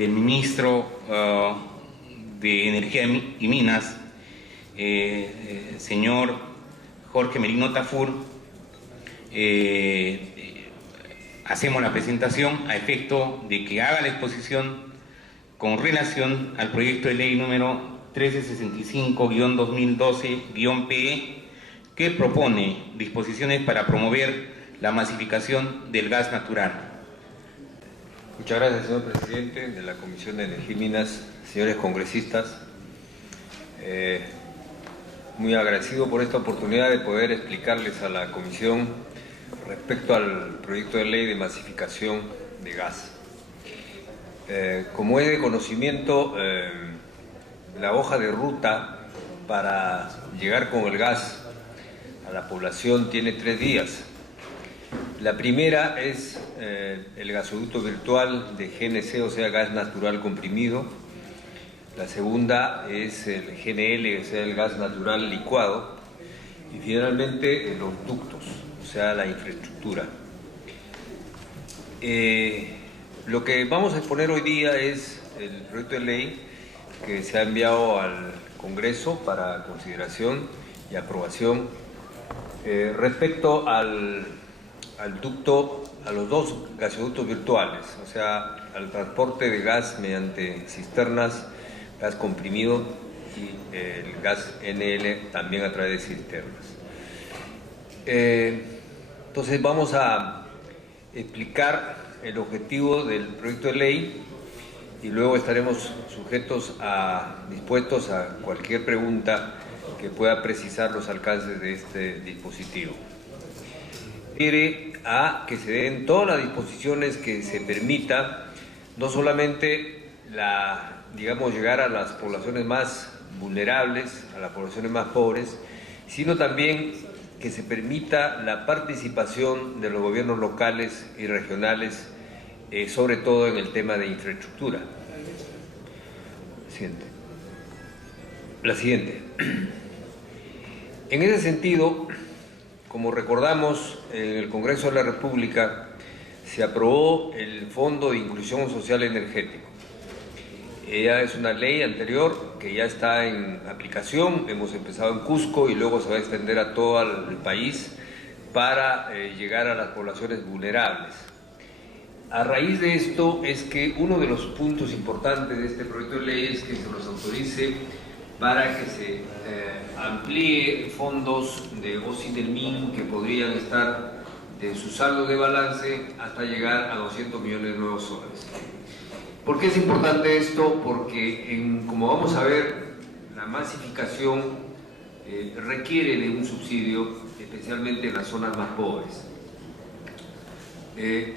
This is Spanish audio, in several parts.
del ministro de Energía y Minas, señor Jorge Merino Tafur, hacemos la presentación a efecto de que haga la exposición con relación al proyecto de ley número 1365-2012-PE, que propone disposiciones para promover la masificación del gas natural. Muchas gracias, señor presidente de la Comisión de Energía y Minas, señores congresistas. Muy agradecido por esta oportunidad de poder explicarles a la Comisión respecto al proyecto de ley de masificación de gas. Como es de conocimiento, la hoja de ruta para llegar con el gas a la población tiene 3 vías. La primera es el gasoducto virtual de GNC, o sea, gas natural comprimido. La segunda es el GNL, o sea, el gas natural licuado. Y finalmente los ductos, o sea, la infraestructura. Lo que vamos a exponer hoy día es el proyecto de ley que se ha enviado al Congreso para consideración y aprobación respecto al ducto, a los 2 gasoductos virtuales, o sea, al transporte de gas mediante cisternas, gas comprimido y el gas NL también a través de cisternas. Entonces vamos a explicar el objetivo del proyecto de ley y luego estaremos dispuestos a cualquier pregunta que pueda precisar los alcances de este dispositivo. Refiere a que se den todas las disposiciones que se permita, no solamente llegar a las poblaciones más vulnerables, a las poblaciones más pobres, sino también que se permita la participación de los gobiernos locales y regionales, sobre todo en el tema de infraestructura. La siguiente. En ese sentido, como recordamos, en el Congreso de la República se aprobó el Fondo de Inclusión Social Energético. Ya es una ley anterior que ya está en aplicación, hemos empezado en Cusco y luego se va a extender a todo el país para llegar a las poblaciones vulnerables. A raíz de esto es que uno de los puntos importantes de este proyecto de ley es que se nos autorice para que se amplíe fondos de OSINELMIN que podrían estar de su saldo de balance hasta llegar a 200 millones de nuevos soles. ¿Por qué es importante esto? Porque, como vamos a ver, la masificación requiere de un subsidio, especialmente en las zonas más pobres.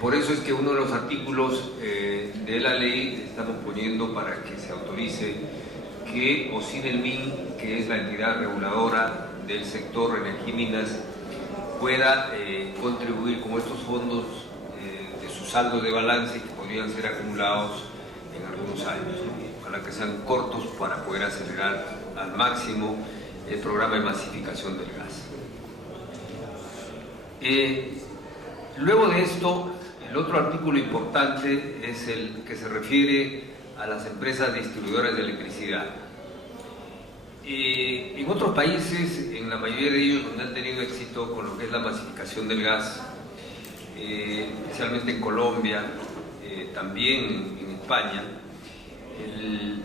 Por eso es que uno de los artículos de la ley estamos poniendo para que se autorice que OSINELMIN, que es la entidad reguladora del sector energía y minas, pueda contribuir con estos fondos de su saldo de balance que podrían ser acumulados en algunos años, ¿no? Ojalá que sean cortos para poder acelerar al máximo el programa de masificación del gas. Luego de esto, el otro artículo importante es el que se refiere a las empresas distribuidoras de electricidad. En otros países, en la mayoría de ellos donde han tenido éxito con lo que es la masificación del gas, especialmente en Colombia, también en España,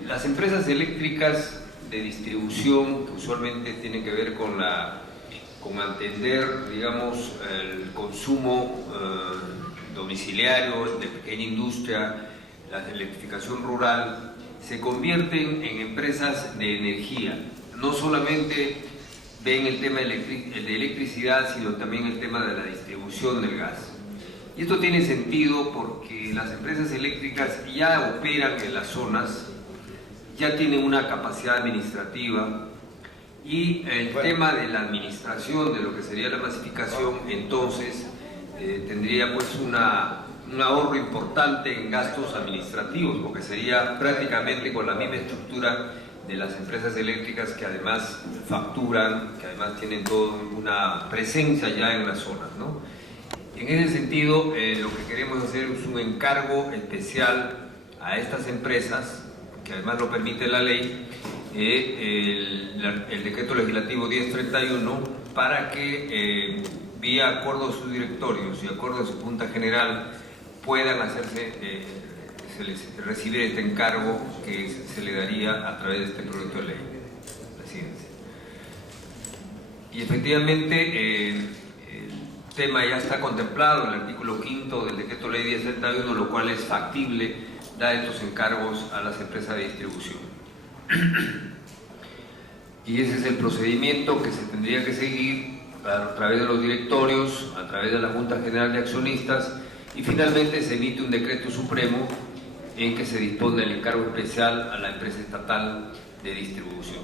las empresas eléctricas de distribución, que usualmente tienen que ver con atender, digamos, el consumo domiciliario, de pequeña industria, la electrificación rural, se convierten en empresas de energía. No solamente ven el tema de electricidad, sino también el tema de la distribución del gas. Y esto tiene sentido porque las empresas eléctricas ya operan en las zonas, ya tienen una capacidad administrativa, y el tema de la administración de lo que sería la masificación, entonces tendría pues un ahorro importante en gastos administrativos, porque sería prácticamente con la misma estructura de las empresas eléctricas que además facturan, que además tienen toda una presencia ya en las zonas, ¿no? En ese sentido, lo que queremos hacer es un encargo especial a estas empresas, que además lo permite la ley, el decreto legislativo 1031, para que vía acuerdo de sus directorios y acuerdo de su Junta General puedan recibir este encargo que se le daría a través de este proyecto de ley. Presidencia. Y efectivamente el tema ya está contemplado en el artículo 5 del decreto ley 1031, lo cual es factible dar estos encargos a las empresas de distribución. Y ese es el procedimiento que se tendría que seguir a través de los directorios, a través de la Junta General de Accionistas, y finalmente se emite un decreto supremo en que se dispone el encargo especial a la empresa estatal de distribución.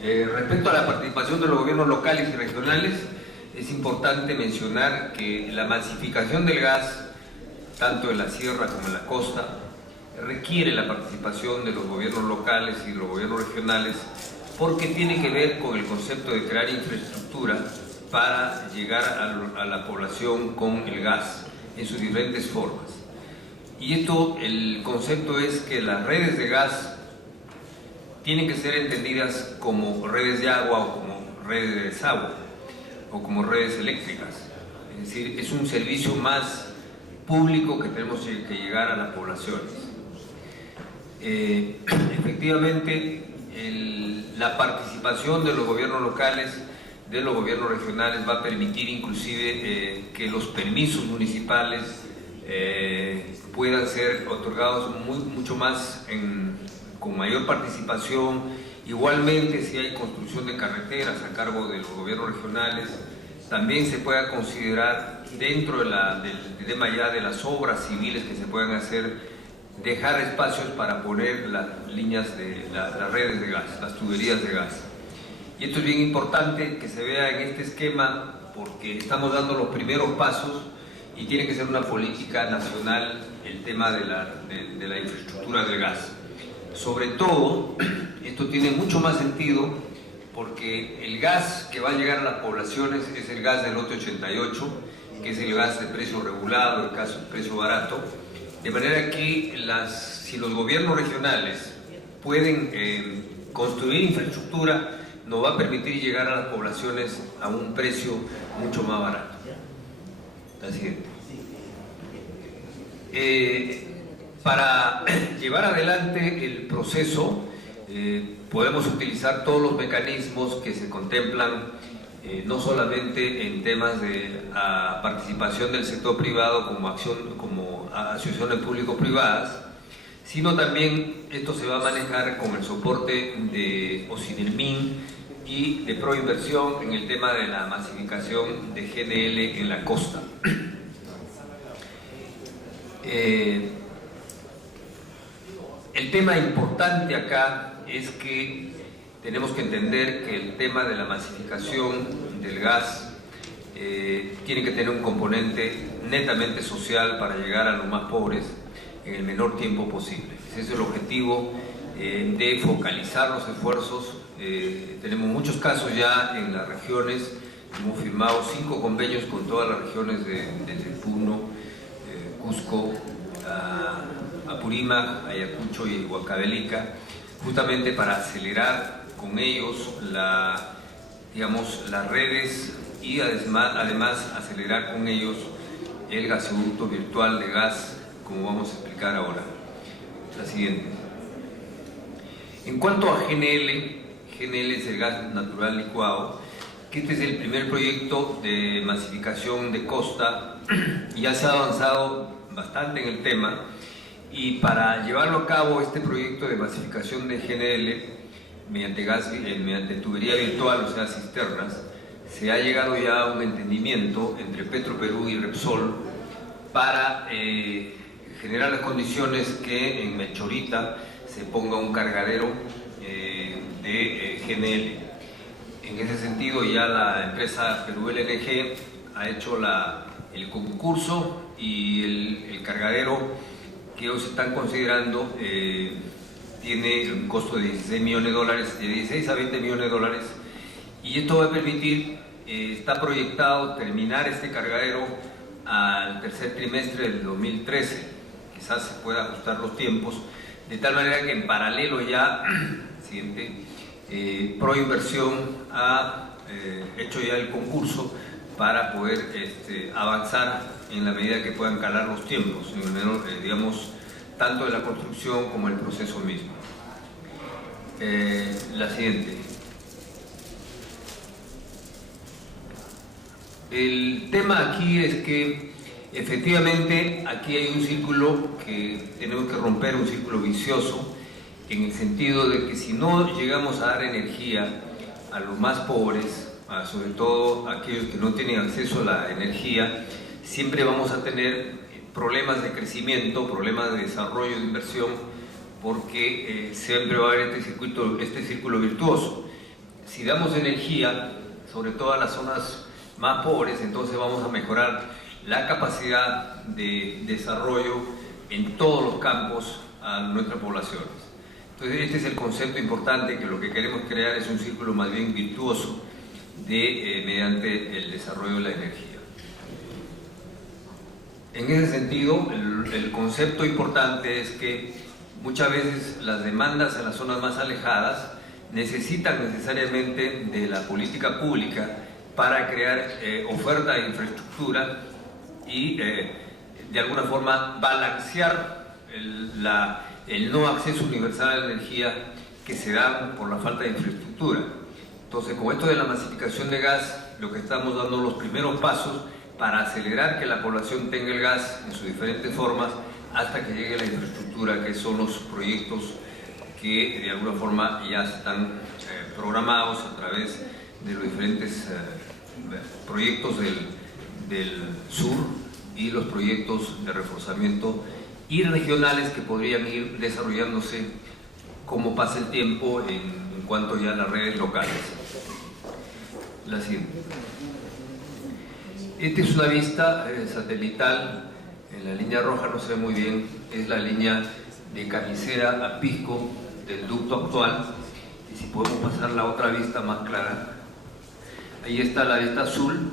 Respecto a la participación de los gobiernos locales y regionales, es importante mencionar que la masificación del gas, tanto en la sierra como en la costa, requiere la participación de los gobiernos locales y de los gobiernos regionales, porque tiene que ver con el concepto de crear infraestructura para llegar a la población con el gas en sus diferentes formas. Y esto, el concepto es que las redes de gas tienen que ser entendidas como redes de agua o como redes de desagüe o como redes eléctricas. Es decir, es un servicio más público que tenemos que llegar a las poblaciones. Efectivamente, la participación de los gobiernos locales, de los gobiernos regionales, va a permitir inclusive que los permisos municipales puedan ser otorgados mucho más con mayor participación. Igualmente, si hay construcción de carreteras a cargo de los gobiernos regionales, también se pueda considerar dentro del tema ya de las obras civiles que se puedan hacer, dejar espacios para poner las líneas de las redes de gas, las tuberías de gas. Y esto es bien importante que se vea en este esquema, porque estamos dando los primeros pasos y tiene que ser una política nacional el tema de la infraestructura del gas. Sobre todo, esto tiene mucho más sentido porque el gas que va a llegar a las poblaciones es el gas del lote 88, que es el gas de precio regulado, el gas de precio barato, de manera que si los gobiernos regionales pueden construir infraestructura, nos va a permitir llegar a las poblaciones a un precio mucho más barato. La siguiente. Para llevar adelante el proceso, podemos utilizar todos los mecanismos que se contemplan, no solamente en temas de participación del sector privado como asociaciones público-privadas, sino también esto se va a manejar con el soporte de OCINELMIN y de Proinversión en el tema de la masificación de GNL en la costa. El tema importante acá es que tenemos que entender que el tema de la masificación del gas tiene que tener un componente netamente social para llegar a los más pobres en el menor tiempo posible. Ese es el objetivo de focalizar los esfuerzos. Tenemos muchos casos ya en las regiones, hemos firmado 5 convenios con todas las regiones desde Puno, Cusco, Apurímac, Ayacucho y Huancavelica, justamente para acelerar con ellos las redes y además acelerar con ellos el gasoducto virtual de gas, como vamos a explicar ahora. La siguiente. En cuanto a GNL es el gas natural licuado, que este es el primer proyecto de masificación de costa y ya se ha avanzado bastante en el tema, y para llevarlo a cabo este proyecto de masificación de GNL mediante tubería virtual, o sea cisternas, se ha llegado ya a un entendimiento entre Petroperú y Repsol para generar las condiciones que en Mechorita se ponga un cargadero de GNL. En ese sentido, ya la empresa Perú LNG ha hecho el concurso y el cargadero que ellos están considerando tiene un costo de $16 millones, de 16 a 20 millones de dólares, y esto va a permitir, está proyectado terminar este cargadero al tercer trimestre del 2013. quizás se pueda ajustar los tiempos, de tal manera que en paralelo ya, siguiente, Proinversión ha hecho ya el concurso para poder avanzar en la medida que puedan calar los tiempos, en el menor, digamos, tanto de la construcción como el proceso mismo. La siguiente. El tema aquí es que efectivamente aquí hay un círculo que tenemos que romper, un círculo vicioso, en el sentido de que si no llegamos a dar energía a los más pobres, sobre todo a aquellos que no tienen acceso a la energía, siempre vamos a tener problemas de crecimiento, problemas de desarrollo, de inversión, porque siempre va a haber este círculo virtuoso. Si damos energía, sobre todo a las zonas más pobres, entonces vamos a mejorar la capacidad de desarrollo en todos los campos a nuestras poblaciones. Entonces este es el concepto importante, que lo que queremos crear es un círculo más bien virtuoso mediante el desarrollo de la energía. En ese sentido, el concepto importante es que muchas veces las demandas en las zonas más alejadas necesitan necesariamente de la política pública para crear oferta de infraestructura y de alguna forma balancear el no acceso universal a la energía que se da por la falta de infraestructura. Entonces, con esto de la masificación de gas, lo que estamos dando los primeros pasos para acelerar que la población tenga el gas en sus diferentes formas hasta que llegue la infraestructura, que son los proyectos que de alguna forma ya están programados a través de los diferentes proyectos del sur y los proyectos de reforzamiento y regionales que podrían ir desarrollándose como pasa el tiempo en cuanto ya a las redes locales. La siguiente. Esta es una vista satelital, en la línea roja no se ve muy bien, es la línea de Camisea a Pisco del ducto actual, y si podemos pasar la otra vista más clara, ahí está la vista azul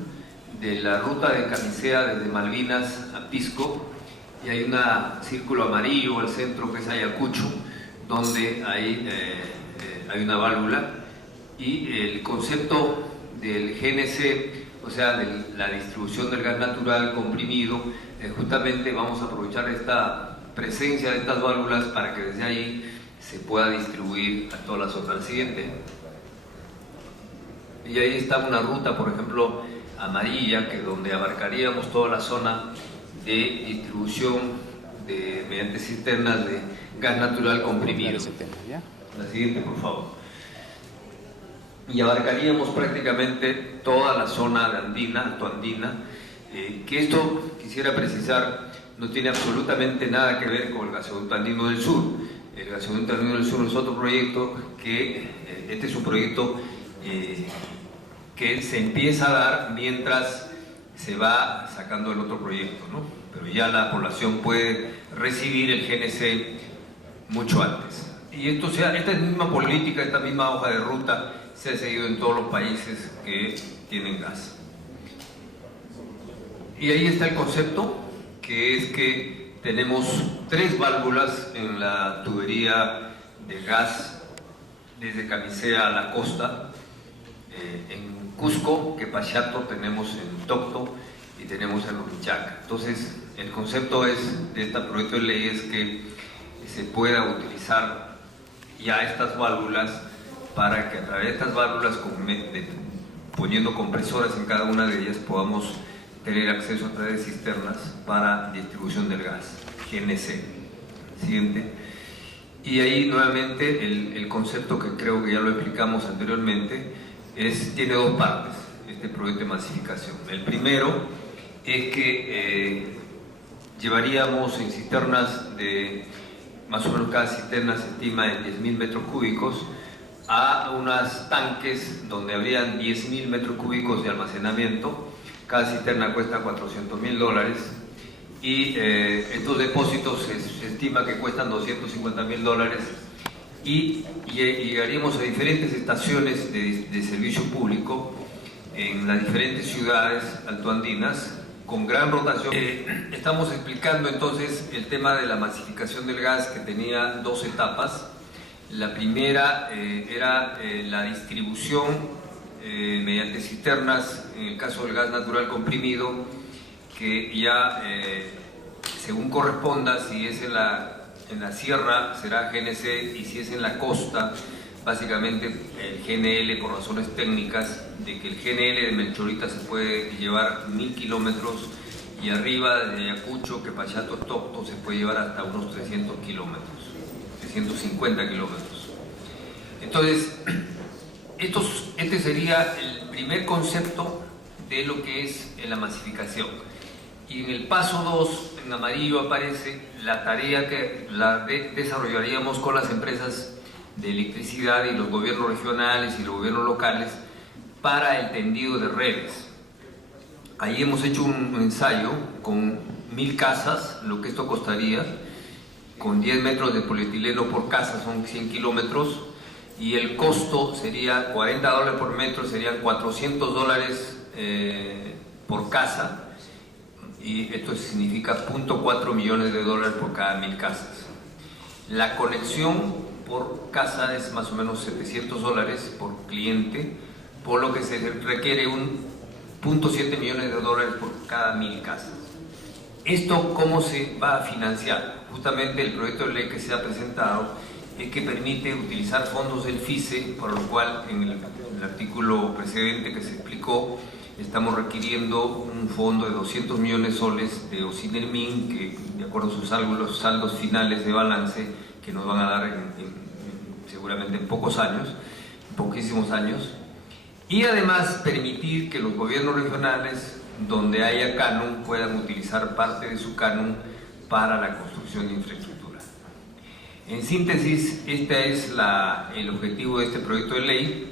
de la ruta de Camisea desde Malvinas a Pisco, y hay un círculo amarillo al centro que es Ayacucho, donde hay una válvula, y el concepto del GNC, o sea, de la distribución del gas natural comprimido, justamente vamos a aprovechar esta presencia de estas válvulas para que desde ahí se pueda distribuir a toda la zona. Siguiente. Y ahí está una ruta, por ejemplo, amarilla, que donde abarcaríamos toda la zona de distribución mediante cisternas de gas natural comprimido. La siguiente, por favor. Y abarcaríamos prácticamente toda la zona de andina, altoandina, que esto, quisiera precisar, no tiene absolutamente nada que ver con el gasoducto andino del sur. El gasoducto andino del sur es otro proyecto que, este es un proyecto que se empieza a dar mientras se va sacando el otro proyecto, ¿no? Pero ya la población puede recibir el GNC mucho antes. Y esto esta misma política, esta misma hoja de ruta se ha seguido en todos los países que tienen gas. Y ahí está el concepto, que es que tenemos 3 válvulas en la tubería de gas desde Camisea a la costa, en Cusco, Quepachato, tenemos en Tocto y tenemos en Rumichaca. Entonces, el concepto de este proyecto de ley es que se pueda utilizar ya estas válvulas para que a través de estas válvulas, poniendo compresores en cada una de ellas, podamos tener acceso a través de cisternas para distribución del gas, GNC. Siguiente. Y ahí nuevamente el concepto, que creo que ya lo explicamos anteriormente, tiene 2 partes, este proyecto de masificación. El primero es que llevaríamos en cisternas de más o menos, cada cisterna se estima en 10.000 metros cúbicos, a unos tanques donde habrían 10.000 metros cúbicos de almacenamiento. Cada cisterna cuesta $400.000 y estos depósitos se estima que cuestan $250.000 y llegaríamos a diferentes estaciones de servicio público en las diferentes ciudades altoandinas con gran rotación. Estamos explicando entonces el tema de la masificación del gas, que tenía dos etapas. La primera era la distribución mediante cisternas, en el caso del gas natural comprimido, que ya según corresponda, si es en la sierra será GNC, y si es en la costa, básicamente el GNL, por razones técnicas, de que el GNL de Melchorita se puede llevar 1000 kilómetros, y arriba de Ayacucho, que Pachato Tocto, se puede llevar hasta unos 300 kilómetros, 350 kilómetros. Entonces, este sería el primer concepto de lo que es la masificación. Y en el paso 2, en amarillo, aparece la tarea que desarrollaríamos con las empresas de electricidad y los gobiernos regionales y los gobiernos locales para el tendido de redes. Ahí hemos hecho un ensayo con 1000 casas, lo que esto costaría, con 10 metros de polietileno por casa, son 100 kilómetros, y el costo sería $40 por metro, serían $400 por casa, y esto significa $0.4 millones por cada 1000 casas. La conexión por casa es más o menos $700 por cliente, por lo que se requiere un $0.7 millones por cada 1000 casas. ¿Esto cómo se va a financiar? Justamente el proyecto de ley que se ha presentado es que permite utilizar fondos del FICE, por lo cual en el artículo precedente que se explicó, estamos requiriendo un fondo de 200 millones de soles de Ocinermin, que de acuerdo a sus saldos finales de balance, que nos van a dar seguramente en pocos años, poquísimos años, y además permitir que los gobiernos regionales, donde haya canon, puedan utilizar parte de su canon para la construcción de infraestructura. En síntesis, este es el objetivo de este proyecto de ley,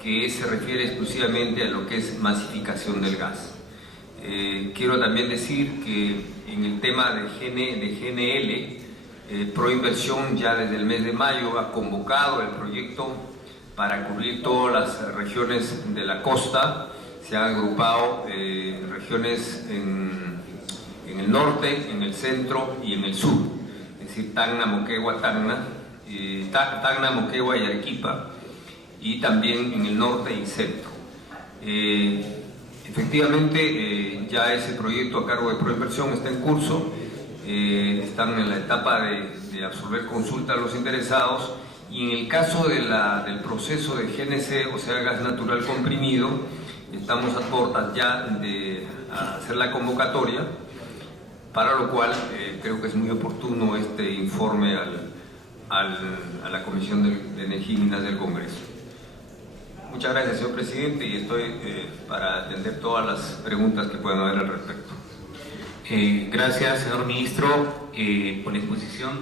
que se refiere exclusivamente a lo que es masificación del gas. Quiero también decir que en el tema de GNL, Proinversión ya desde el mes de mayo ha convocado el proyecto para cubrir todas las regiones de la costa. Se han agrupado regiones en el norte, en el centro y en el sur, es decir, Tacna, Moquegua, Tacna, Moquegua y Arequipa, y también en el norte y centro. Efectivamente, ya ese proyecto a cargo de Proinversión está en curso. Están en la etapa de absolver consulta a los interesados, y en el caso del proceso de GNC, o sea, gas natural comprimido, estamos a puertas ya de hacer la convocatoria, para lo cual creo que es muy oportuno este informe a la Comisión de Energía y Minas del Congreso. Muchas gracias, señor presidente, y estoy para atender todas las preguntas que puedan haber al respecto. Gracias, señor ministro, por la exposición.